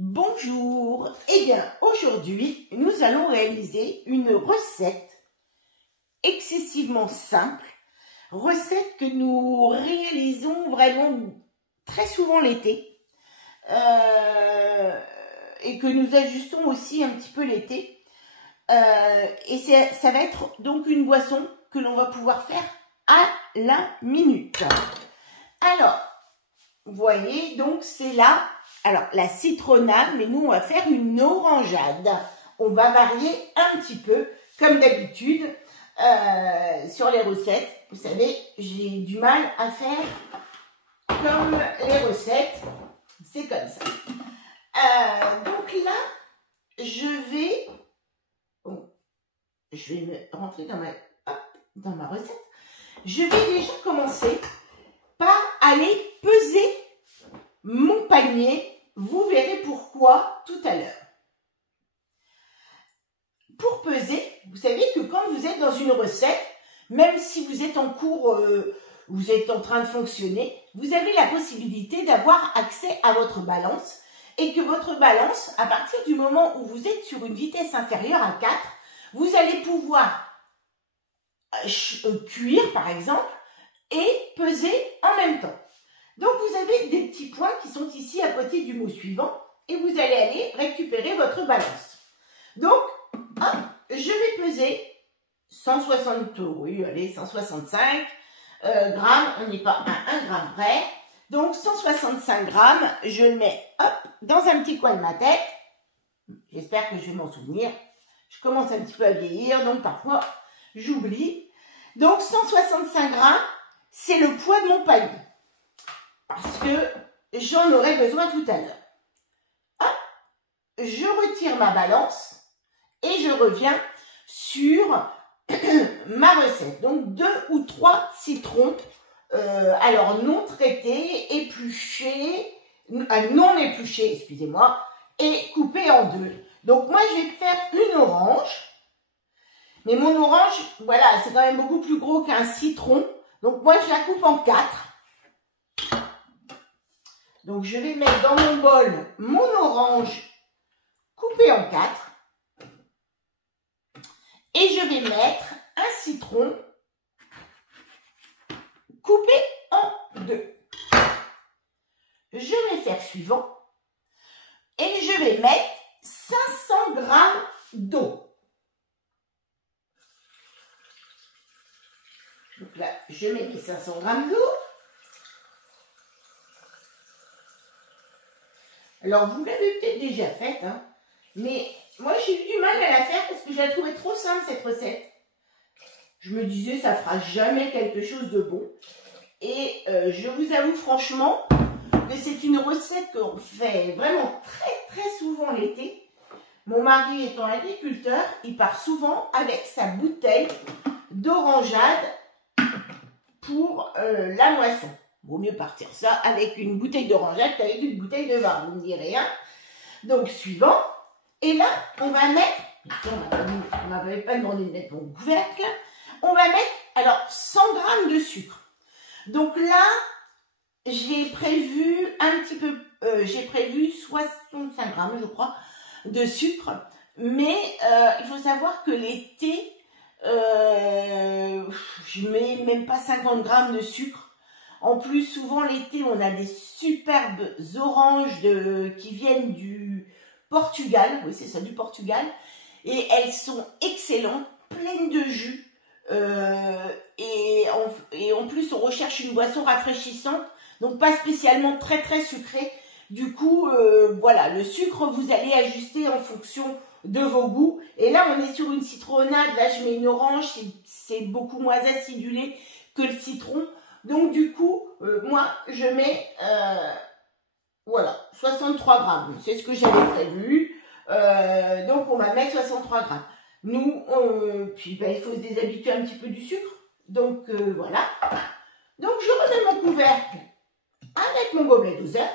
Bonjour, eh bien aujourd'hui nous allons réaliser une recette excessivement simple, recette que nous réalisons vraiment très souvent l'été et que nous ajustons aussi un petit peu l'été et ça va être donc une boisson que l'on va pouvoir faire à la minute. Alors, vous voyez, donc c'est là. Alors, la citronnade, mais nous, on va faire une orangeade. On va varier un petit peu, comme d'habitude, sur les recettes. Vous savez, j'ai du mal à faire comme les recettes. C'est comme ça. Donc là, je vais me rentrer dans ma recette. Je vais déjà commencer par aller peser mon panier. Vous verrez pourquoi tout à l'heure. Pour peser, vous savez que quand vous êtes dans une recette, même si vous êtes en cours, vous êtes en train de fonctionner, vous avez la possibilité d'avoir accès à votre balance et que votre balance, à partir du moment où vous êtes sur une vitesse inférieure à 4, vous allez pouvoir cuire par exemple et peser en même temps. Donc, vous avez des petits points qui sont ici à côté du mot suivant et vous allez aller récupérer votre balance. Donc, hop, je vais peser 160, oui, allez, 165 grammes, on n'est pas à 1 gramme près. Donc, 165 grammes, je le mets, hop, dans un petit coin de ma tête. J'espère que je vais m'en souvenir. Je commence un petit peu à vieillir, donc parfois, j'oublie. Donc, 165 grammes, c'est le poids de mon panier. Parce que j'en aurai besoin tout à l'heure. Hop, je retire ma balance et je reviens sur ma recette. Donc 2 ou 3 citrons, alors non traités, épluchés, non épluchés, excusez-moi, et coupés en 2. Donc moi je vais faire une orange, mais mon orange, voilà, c'est quand même beaucoup plus gros qu'un citron. Donc moi je la coupe en 4. Donc, je vais mettre dans mon bol mon orange coupé en 4. Et je vais mettre un citron coupé en 2. Je vais faire suivant. Et je vais mettre 500 grammes d'eau. Donc là, je mets mes 500 grammes d'eau. Alors, vous l'avez peut-être déjà faite, hein, mais moi, j'ai eu du mal à la faire parce que je la trouvais trop simple, cette recette. Je me disais, ça fera jamais quelque chose de bon. Et je vous avoue franchement que c'est une recette qu'on fait vraiment très souvent l'été. Mon mari étant agriculteur, il part souvent avec sa bouteille d'orangeade pour la moisson. Vaut mieux partir ça avec une bouteille d'orangeade qu'avec une bouteille de vin, vous me direz, hein. Donc, suivant. Et là, on va mettre, on m'avait pas demandé de mettre mon couvercle, on va mettre, alors, 100 grammes de sucre. Donc là, j'ai prévu un petit peu, j'ai prévu 65 grammes, je crois, de sucre. Mais il faut savoir que l'été, je mets même pas 50 grammes de sucre. En plus, souvent l'été, on a des superbes oranges qui viennent du Portugal. Oui, c'est ça, du Portugal. Et elles sont excellentes, pleines de jus. Et en plus, on recherche une boisson rafraîchissante. Donc, pas spécialement très sucrée. Du coup, voilà, le sucre, vous allez ajuster en fonction de vos goûts. Et là, on est sur une citronnade. Là, je mets une orange. C'est beaucoup moins acidulé que le citron. Donc, du coup, moi, je mets, voilà, 63 grammes. C'est ce que j'avais prévu. Donc, on va mettre 63 grammes. Nous, puis, ben, il faut se déshabituer un petit peu du sucre. Donc, voilà. Donc, je remets mon couvercle avec mon gobelet doseur.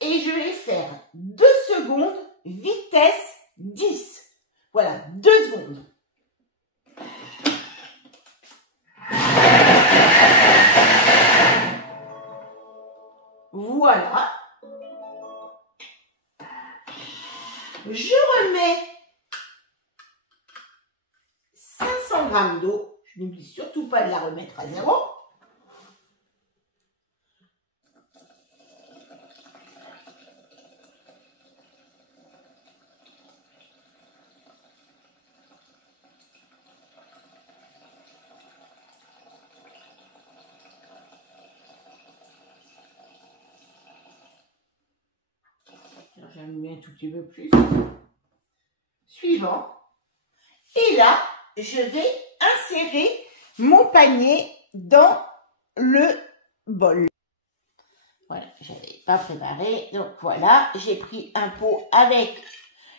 Et je vais faire 2 secondes, vitesse 10. Voilà, 2 secondes. Voilà. Je remets 500 g d'eau. Je n'oublie surtout pas de la remettre à 0. J'en mets un tout petit peu plus. Suivant. Et là, je vais insérer mon panier dans le bol. Voilà, je n'avais pas préparé. Donc voilà, j'ai pris un pot avec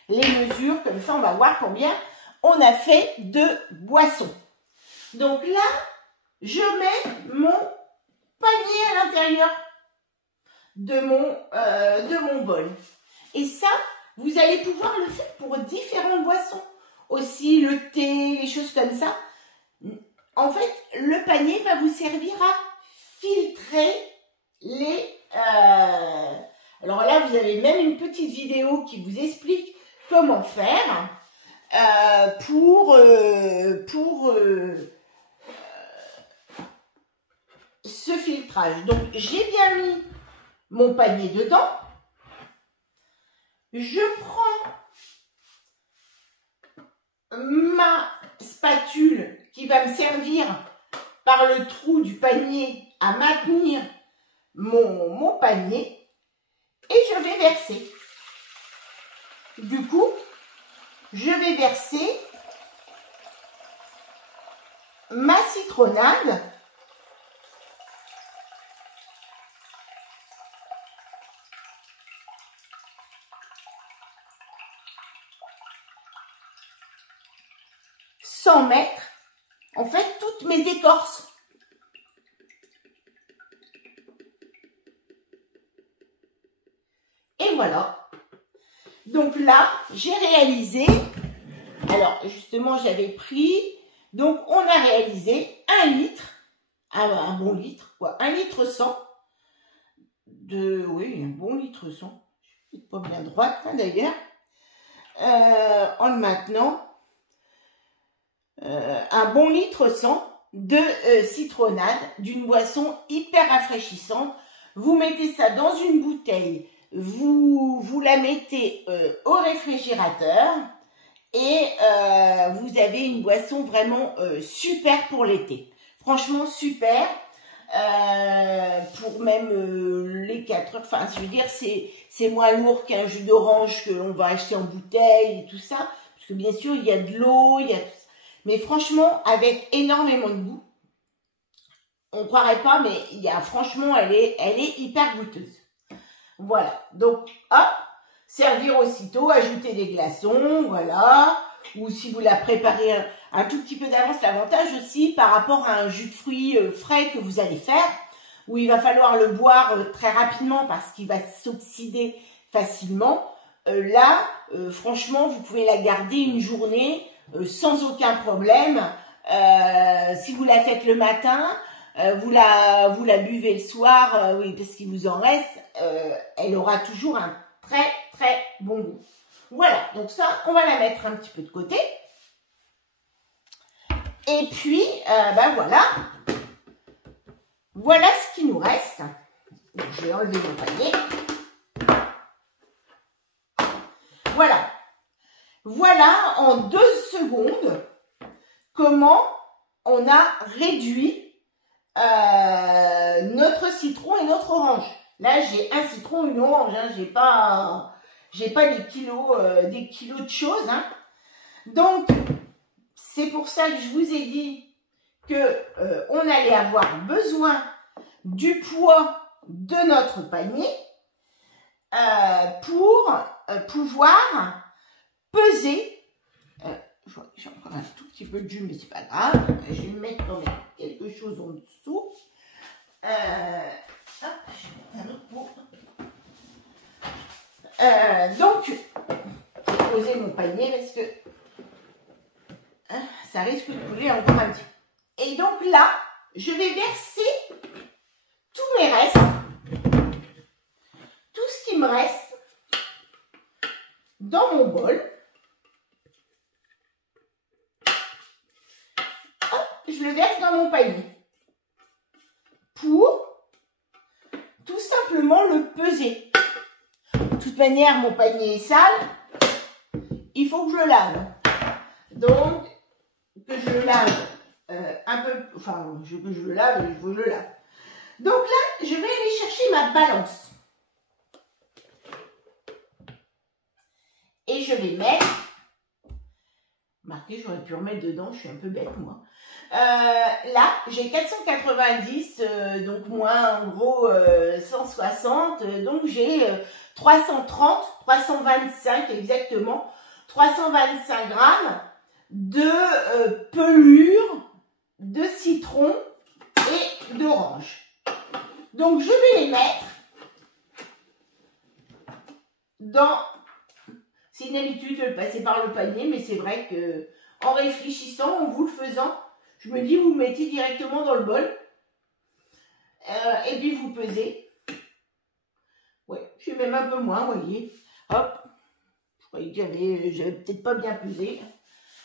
les mesures. Comme ça, on va voir combien on a fait de boissons. Donc là, je mets mon panier à l'intérieur de mon bol. Et ça, vous allez pouvoir le faire pour différentes boissons. Aussi le thé, les choses comme ça. En fait, le panier va vous servir à filtrer les... Alors là, vous avez même une petite vidéo qui vous explique comment faire pour ce filtrage. Donc, j'ai bien mis mon panier dedans. Je prends ma spatule qui va me servir par le trou du panier à maintenir mon panier et je vais verser. Du coup, je vais verser ma citronnade sans mettre en fait toutes mes écorces. Et voilà. Donc là, j'ai réalisé, alors justement j'avais pris, donc on a réalisé 1 litre, un bon litre, quoi, 1 litre 100, oui, un bon litre 100, je suis pas bien droite hein, d'ailleurs, en le maintenant, un bon litre 100 de citronnade, d'une boisson hyper rafraîchissante. Vous mettez ça dans une bouteille, vous la mettez au réfrigérateur et vous avez une boisson vraiment super pour l'été. Franchement super, pour même les 4 heures, enfin je veux dire c'est moins lourd qu'un jus d'orange qu'on va acheter en bouteille et tout ça, parce que bien sûr il y a de l'eau, il y a... Mais franchement, avec énormément de goût. On ne croirait pas, mais il y a, franchement, elle est hyper goûteuse. Voilà. Donc, hop, servir aussitôt, ajouter des glaçons, voilà. Ou si vous la préparez un tout petit peu d'avance, l'avantage aussi par rapport à un jus de fruits frais que vous allez faire, où il va falloir le boire très rapidement parce qu'il va s'oxyder facilement. Là, franchement, vous pouvez la garder une journée sans aucun problème. Si vous la faites le matin, vous la buvez le soir, oui, parce qu'il vous en reste, elle aura toujours un très très bon goût. Voilà, donc ça, on va la mettre un petit peu de côté. Et puis, ben voilà. Voilà ce qui nous reste. Donc, je vais enlever mon panier. Voilà. Voilà en 2 secondes comment on a réduit notre citron et notre orange. Là, j'ai un citron, une orange. Hein. J'ai pas des kilos de choses. Hein. Donc, c'est pour ça que je vous ai dit que on allait avoir besoin du poids de notre panier pour pouvoir peser. J'ai encore un tout petit peu de jus, mais c'est pas grave. Je vais mettre quand même quelque chose en dessous. Hop, je vais mettre un autre pot. Donc, je vais poser mon panier parce que ça risque de couler encore un petit peu. Et donc là, je vais verser tous mes restes, tout ce qui me reste dans mon bol. Hop, je le verse dans mon panier. Pour tout simplement le peser. De toute manière, mon panier est sale. Il faut que je le lave. Donc, que je le lave un peu, enfin, que je le lave, il faut que je le lave. Donc là, je vais aller chercher ma balance. Et je vais mettre, marqué, j'aurais pu remettre dedans, je suis un peu bête moi. Là, j'ai 490, donc moins en gros 160, donc j'ai 330, 325 exactement, 325 grammes de pelure, de citron et d'orange. Donc je vais les mettre dans... C'est une habitude de le passer par le panier, mais c'est vrai que en réfléchissant, en vous le faisant, je me dis, vous le mettez directement dans le bol. Et puis vous pesez. Ouais, je fais même un peu moins, vous voyez. Hop. Je croyais que j'avais peut-être pas bien pesé.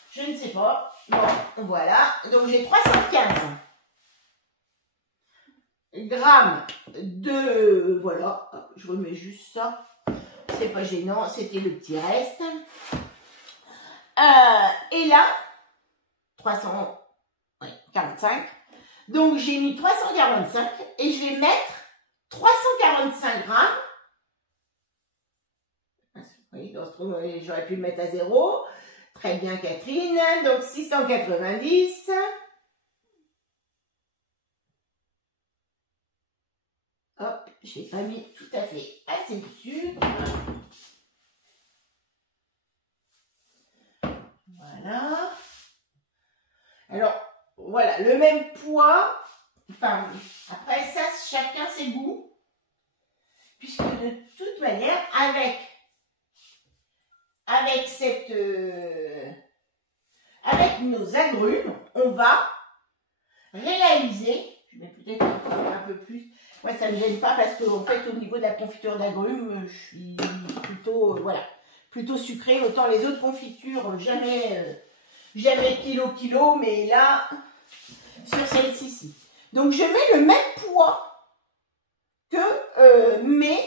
Je ne sais pas. Bon, voilà. Donc j'ai 315 grammes de... Voilà. Hop, je remets juste ça. C'est pas gênant, c'était le petit reste. Et là, 345. Donc, j'ai mis 345 et je vais mettre 345 grammes. Oui, j'aurais pu le mettre à 0. Très bien, Catherine. Donc, 690. Hop, je n'ai pas mis tout à fait assez de sucre. Voilà. Alors, voilà, le même poids. Enfin, après ça, chacun ses goûts. Puisque de toute manière, avec nos agrumes, on va réaliser, je vais peut-être un peu plus. Moi, ça ne me gêne pas parce que, en fait, au niveau de la confiture d'agrumes, je suis plutôt, voilà, plutôt sucrée. Autant les autres confitures, jamais kilo, mais là, sur celle-ci. Donc, je mets le même poids que mes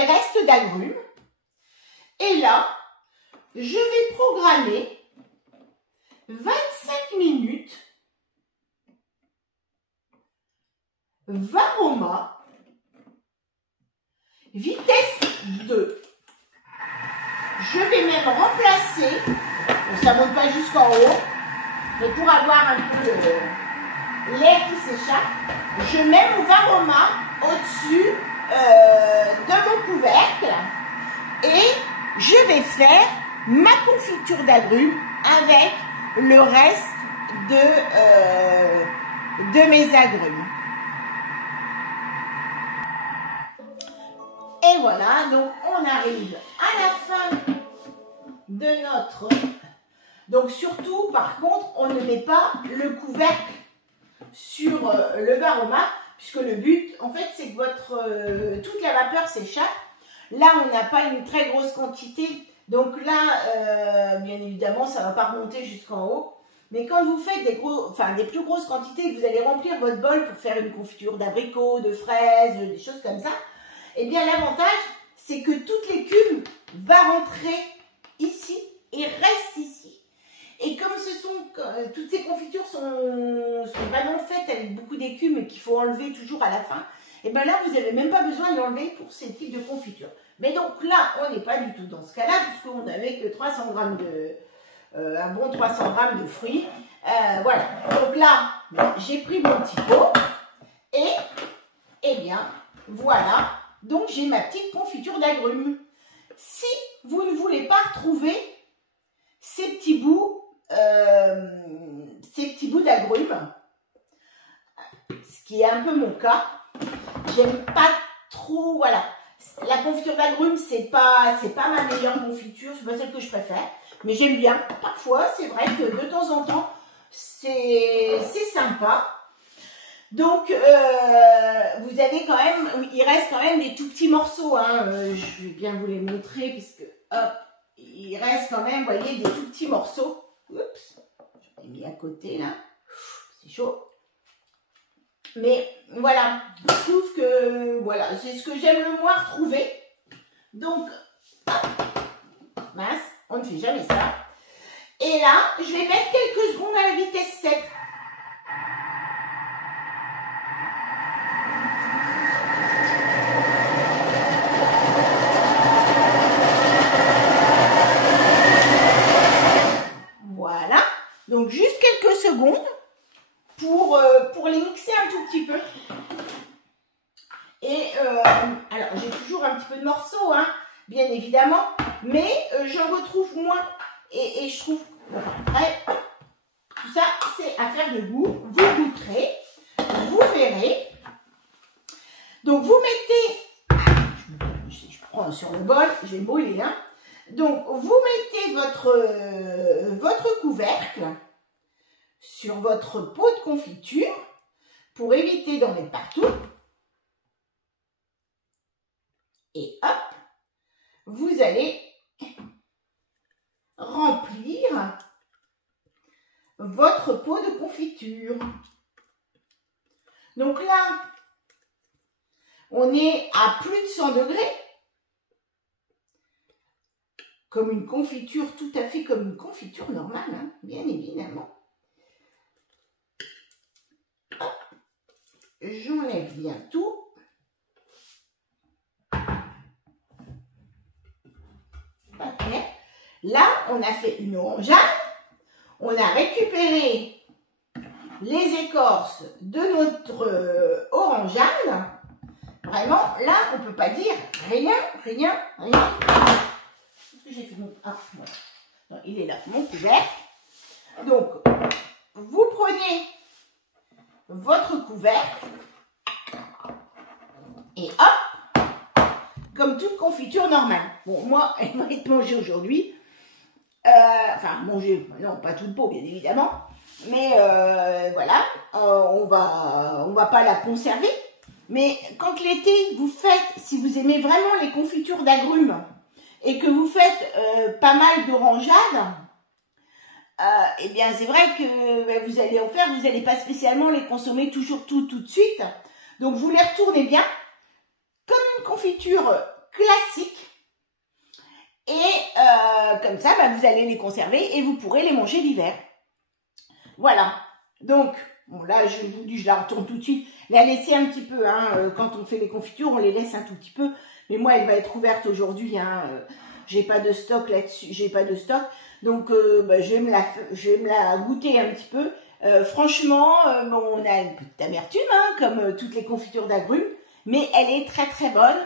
restes d'agrumes. Et là, je vais programmer 25 minutes Varoma, vitesse 2. Je vais même remplacer, ça ne monte pas jusqu'en haut, mais pour avoir un peu l'air qui s'échappe, je mets mon Varoma au-dessus de mon couvercle et je vais faire ma confiture d'agrumes avec le reste de mes agrumes. Et voilà, donc on arrive à la fin de notre... Donc surtout, par contre, on ne met pas le couvercle sur le Varoma, puisque le but, en fait, c'est que toute la vapeur s'échappe. Là, on n'a pas une très grosse quantité, donc là, bien évidemment, ça ne va pas remonter jusqu'en haut. Mais quand vous faites des plus grosses quantités, que vous allez remplir votre bol pour faire une confiture d'abricots, de fraises, des choses comme ça, eh bien, l'avantage, c'est que toute l'écume va rentrer ici et reste ici. Et comme toutes ces confitures sont vraiment faites avec beaucoup d'écume et qu'il faut enlever toujours à la fin, et bien là, vous n'avez même pas besoin d'enlever pour ces types de confitures. Mais donc là, on n'est pas du tout dans ce cas-là, puisqu'on n'avait que 300 grammes un bon 300 grammes de fruits. Voilà. Donc là, j'ai pris mon petit pot et, eh bien, voilà. Donc, j'ai ma petite confiture d'agrumes. Si vous ne voulez pas retrouver ces petits bouts d'agrumes, ce qui est un peu mon cas, j'aime pas trop, voilà. La confiture d'agrumes, c'est pas ma meilleure confiture, c'est pas celle que je préfère, mais j'aime bien. Parfois, c'est vrai que de temps en temps, c'est sympa. Donc, vous avez quand même, il reste quand même des tout petits morceaux, hein. Je vais bien vous les montrer, puisque, hop, il reste quand même, vous voyez, des tout petits morceaux. Oups, je l'ai mis à côté là, c'est chaud. Mais voilà, je trouve que voilà, c'est ce que j'aime le moins retrouver. Donc, hop, mince, on ne fait jamais ça. Et là, je vais mettre quelques secondes à la vitesse 7. Voilà, donc juste quelques secondes pour les mixer un tout petit peu. Et alors, j'ai toujours un petit peu de morceaux, hein, bien évidemment, mais j'en retrouve moins. Et je trouve, bon, après, tout ça, c'est affaire de goût. Vous goûterez, vous verrez. Donc, vous mettez, je prends sur le bol, je vais me brûler, hein. Donc, vous mettez votre couvercle sur votre pot de confiture pour éviter d'en mettre partout. Et hop, vous allez remplir votre pot de confiture. Donc là, on est à plus de 100 degrés. Comme une confiture, tout à fait comme une confiture normale, hein, bien évidemment. J'enlève bien tout. Okay. Là, on a fait une orangeade. On a récupéré les écorces de notre orangeade. Vraiment, là, on ne peut pas dire rien. Qu'est-ce que j'ai fait? Ah, voilà. Non, il est là, mon couvercle. Donc, vous prenez votre couvercle et hop, comme toute confiture normale. Bon, moi, elle va être mangée aujourd'hui. Enfin, manger, non, pas tout le pot, bien évidemment. Mais voilà, on va pas la conserver. Mais quand l'été, vous faites, si vous aimez vraiment les confitures d'agrumes et que vous faites pas mal d'orangeades, eh bien, c'est vrai que vous allez en faire, vous n'allez pas spécialement les consommer toujours tout de suite. Donc, vous les retournez bien comme une confiture classique. Et comme ça, vous allez les conserver et vous pourrez les manger l'hiver. Voilà. Donc, bon, là, je vous dis, je la retourne tout de suite. La laisser un petit peu, hein, quand on fait les confitures, on les laisse un tout petit peu. Mais moi, elle va être ouverte aujourd'hui, hein. J'ai pas de stock là-dessus, j'ai pas de stock. Donc, je vais me la goûter un petit peu. Franchement, bon, on a une petite amertume, hein, comme toutes les confitures d'agrumes. Mais elle est très très bonne.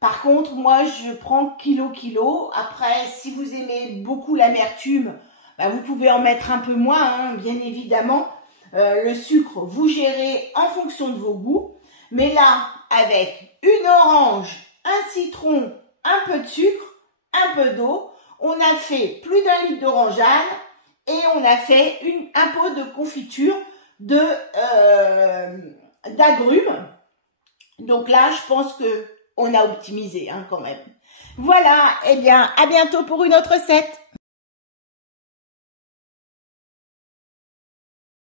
Par contre, moi, je prends kilo. Après, si vous aimez beaucoup l'amertume, vous pouvez en mettre un peu moins, hein, bien évidemment. Le sucre, vous gérez en fonction de vos goûts. Mais là, avec une orange, un citron, un peu de sucre, un peu d'eau, on a fait plus d'1 litre d'orangeade et on a fait un pot de confiture d'agrumes. Donc là, je pense que on a optimisé, hein, quand même. Voilà, eh bien, à bientôt pour une autre recette.